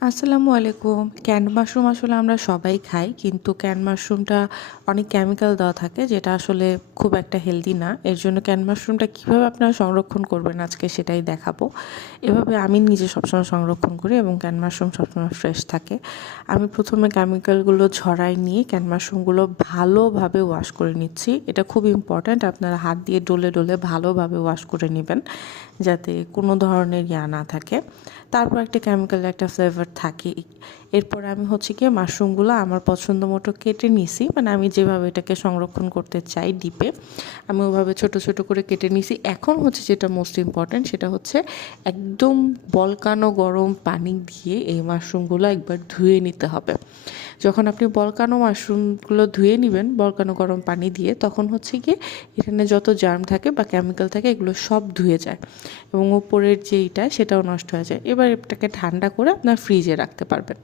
আসসালামু আলাইকুম। ক্যান্ড মাশরুম আসলে আমরা সবাই খাই, কিন্তু ক্যান্ড মাশরুমটা অনেক কেমিক্যাল দেওয়া থাকে, যেটা আসলে খুব একটা হেলদি না। এর জন্য ক্যান্ড মাশরুমটা কীভাবে আপনারা সংরক্ষণ করবেন আজকে সেটাই দেখাবো। এভাবে আমি নিজে সবসময় সংরক্ষণ করি এবং ক্যান্ড মাশরুম সবসময় ফ্রেশ থাকে। আমি প্রথমে কেমিক্যালগুলো ঝরাই নিয়ে ক্যান্ড মাশরুমগুলো ভালোভাবে ওয়াশ করে নিচ্ছি। এটা খুব ইম্পর্ট্যান্ট আপনারা হাত দিয়ে ডলে ডলে ভালোভাবে ওয়াশ করে নেবেন, যাতে কোনো ধরনের ইয়া না থাকে। তারপর একটা কেমিক্যাল একটা ফ্লেভার থাকে। এরপর আমি হচ্ছে গিয়ে মাশরুমগুলো আমার পছন্দ মতো কেটে নিছি। মানে আমি যেভাবে এটাকে সংরক্ষণ করতে চাই ডিপে, আমি ওভাবে ছোট ছোট করে কেটে নিছি। এখন হচ্ছে যেটা মোস্ট ইম্পর্ট্যান্ট সেটা হচ্ছে একদম বলকানো গরম পানি দিয়ে এই মাশরুমগুলো একবার ধুয়ে নিতে হবে। যখন আপনি বলকানো মাশরুমগুলো ধুয়ে নেবেন, বলকানো গরম পানি দিয়ে, তখন হচ্ছে গিয়ে এখানে যত জার্ম থাকে বা কেমিক্যাল থাকে এগুলো সব ধুয়ে যায় এবং উপরের যেইটা সেটাও নষ্ট হয়ে যায়। এবার এটাকে ঠান্ডা করে আপনার ফ্রিজে রাখতে পারবেন।